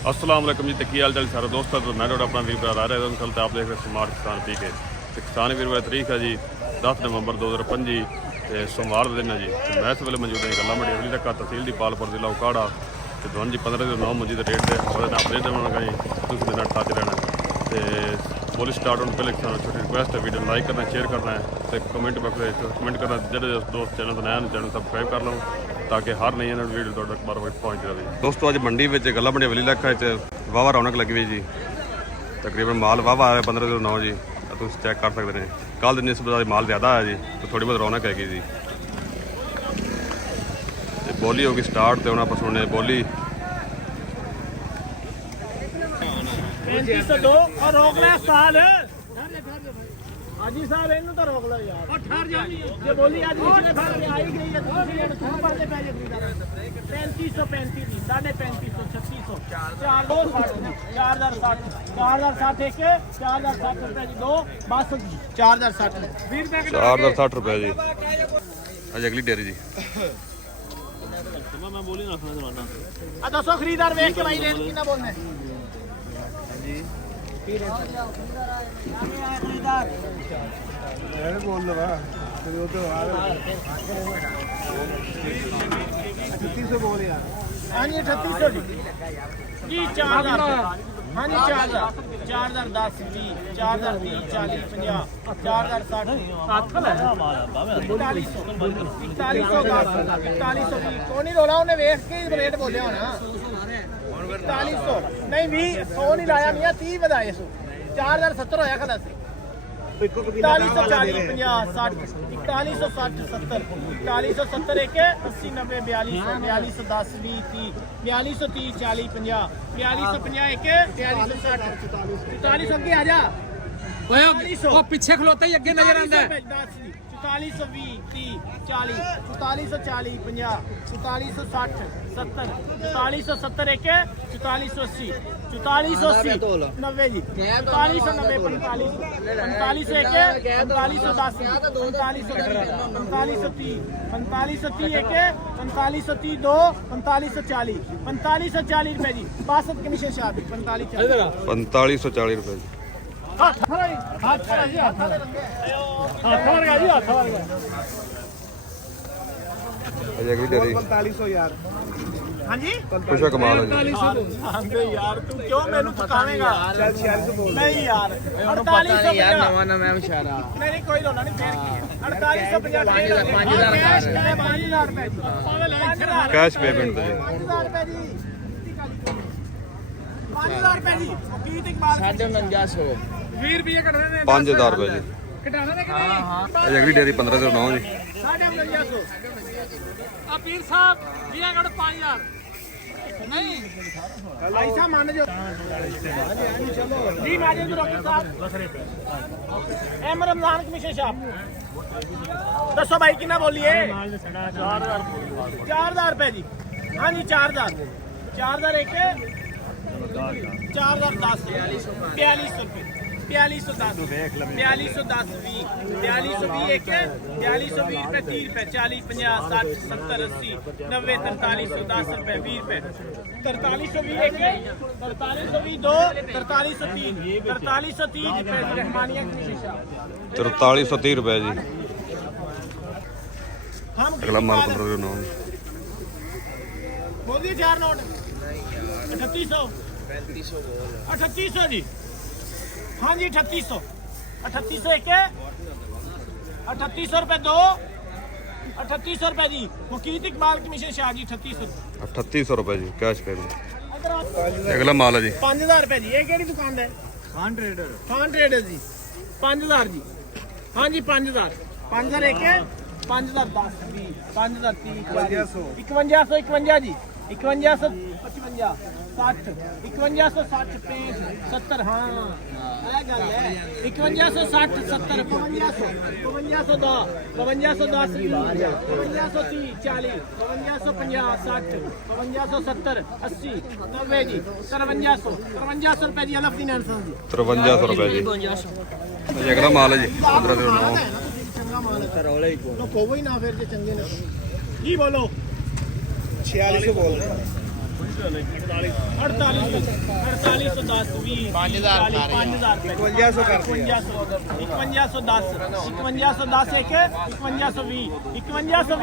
अस्सलाम वालेकुम जी, की हाल चाल सारे दोस्तों। तो मैं अपना वीर बता रहा हूँ कल आप देख रहे स्मार्ट किसान पी के किसान वीर वाली तारीख है जी 10 नवंबर 2025 तो सोमवार का दिन है जी। तो मैं इस वे मौजूद है गला मंडी अगली तक तहसील की पालपुर जिला उकाड़ा तो धवन जी 15 मौजूद रेट से अपडेट देना जी तुम मेरे टच रहना तो बोली स्टार्ट होने पहले किसान छोटी रिक्वेस्ट है वीडियो लाइक करना शेयर करना है तो कमेंट बॉक्स कमेंट करना जो दोस्त चैनल तो नया चैनल सब्सक्राइब कर लो ताकि हर नई वीडियो तक बार बार पहुँच रहे। दोस्तों अज मंडी में गला मंडी अगली इलाका वाहवा रौनक लगी हुई जी। तकरीबन माल वाहवा आया 1509 जी। तुम चेक कर सकते हैं कल दिन इस माल ज़्यादा आया जी तो थोड़ी बहुत रौनक हैगी जी। बोली होगी स्टार्ट तो आप सुनने बोली 3502 और रोक ले साल हाजी साहब इन्हों तो रोक लो यार और ठहर जा ये बोली आज पिछले साल में आई गई है तो पड़ते पहले 3535 3500 3600 4060 एक 4060 रुपए जी दो बस 4060 4060 रुपए जी। आज अगली डेयरी जी मैं बोली ना जमाना दसो खरीदार देख के भाई रेट कितना बोलना है बोल दो बोल यार हाँ जी 3800 जी 4000 हाँ जी 4000 10 20 4000 30 40 50 40 कौन नहीं रोला उन्हें वेख के रेट बोलिया होना 4100 नहीं 20 100 नहीं लाया मियां 30 बताए 4070 होया खला से 4140 50 60 4160 70 4170 एक 80 90 42 10 20 30 4230 40 50 4250 एक 4260 44 आगे आ जा वो पीछे खलोता ही अगे नजर आंदा है 4420 30 40 4440 50 4460 70 4470 एक 4480 4480 90 जी 4490 45 45 एक 4510 4530 4530 एक 4530 दो 4540 4540 रुपए जी 62 कमीशन शादी 4540 रुपए जी। अगली डेयरी 4500 यार हाँ जी कुछ कमाल है जी यार तू क्यों मेनू थकावेगा चल 4600 बोल नहीं यार 4850 यार नवा नवा इशारा नहीं कोई रोना नहीं फेर की 4850 5000 रुपए कैश पेमेंट जी 5000 रुपए जी 5000 रुपए जी की तक बात 4900 20 रुपए कटने ने 5000 रुपए जी कटाना है कि नहीं हां अगली डेयरी 1509 जी 4900 आ पीर साहब दिया कर 5000 नहीं ऐसा मान जो जी माजे जो डॉक्टर साहब एम रमजान कमीशन साहब दसो भाई कितना बोलिए 4000 रुपए जी हाँ जी 4000 एक 4010 4200 रुपए 4210 4210 4220 एक 4220 रुपए 30 रुपए 40 50 60 70 80 90 4310 रुपए 20 रुपए 4320 एक 4320 दो 4330 4330 रुपए रहमानिया की 4330 रुपए जी। अगला माल 1509 बोल दिए 4 नोट 3800 3800 जी हाँ जी 3800 एक 3800 रुपए दो 3800 रुपए जी मुकीत इकबाल कमीशन शाह जी 3800 रुपए जी कैश पेमेंट। अगला माल है जी 5000 रुपए जी ये केड़ी दुकान है खान ट्रेडर जी 5000 जी हाँ जी 5000 एक 5010 5030 5151 जी 5155 60 5160 70 हाँ ਇਹ ਗੱਲ ਹੈ 5160 70 5510 5510 5530 40 5550 60 5570 80 90 जी 5300 रुपए जी अलफ दी नैंसन जी 5300 रुपए जी। अगला माल है जी 1509 चंगा माल है रौले ही को कोई ना फिर जे चंगे ने जी बोलो 4600 बोल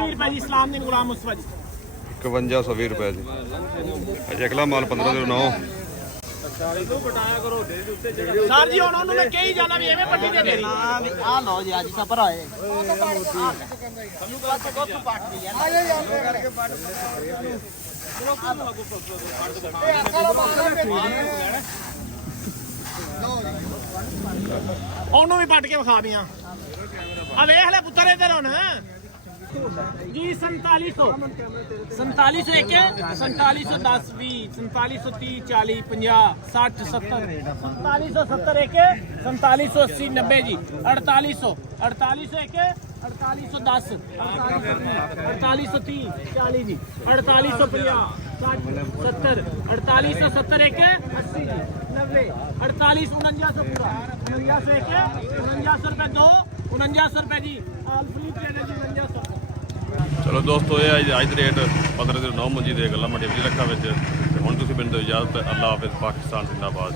रुपए जी इस्लाम दिन गुलाम मुस्तफा जी 5120 रुपए जी अजे अगला माल 1509 सर जी ਹੁਣ ਉਹਨੂੰ ਮੈਂ ਕਹੀ ਜਾਣਾ ਵੀ ਐਵੇਂ ਪੱਟੀ ਦੇ ਤੇਰੀ ਆ ਲਓ ਜੀ ਅੱਜ ਸਫਰ ਆਏ ਉਹਨੂੰ ਵੀ ਪੱਟ ਕੇ ਵਿਖਾ ਦਿਆਂ ਆ ਵੇਖ ਲੈ ਪੁੱਤਰ ਇਧਰ ਹੁਣ जी 4700 एक 4710 20 4730 40 50 60 70 4770 एक 4780 90 जी 4800 एक 4810 4830 40 जी 4850 60 70 4870 एक 80 जी 90 48 4900 पूरा 4900 एक 4900 रुपए दो 4900 रुपए जी आलफली ट्रेडर जी 4900 ਚਲੋ ਦੋਸਤੋ ਇਹ ਅੱਜ ਦੇ ਰੇਟ 1509 ਮੁੰਜੀ ਦੇ ਗੱਲਾਂ ਮੰਡੀ ਵਿੱਚ ਰੱਖਾ ਵਿੱਚ ਤੇ ਹੁਣ ਤੁਸੀਂ ਮੈਨੂੰ ਦਿਓ ਇਜਾਜ਼ਤ ਅੱਲਾ ਹਾਫਿਜ਼ ਪਾਕਿਸਤਾਨ ਜ਼ਿੰਦਾਬਾਦ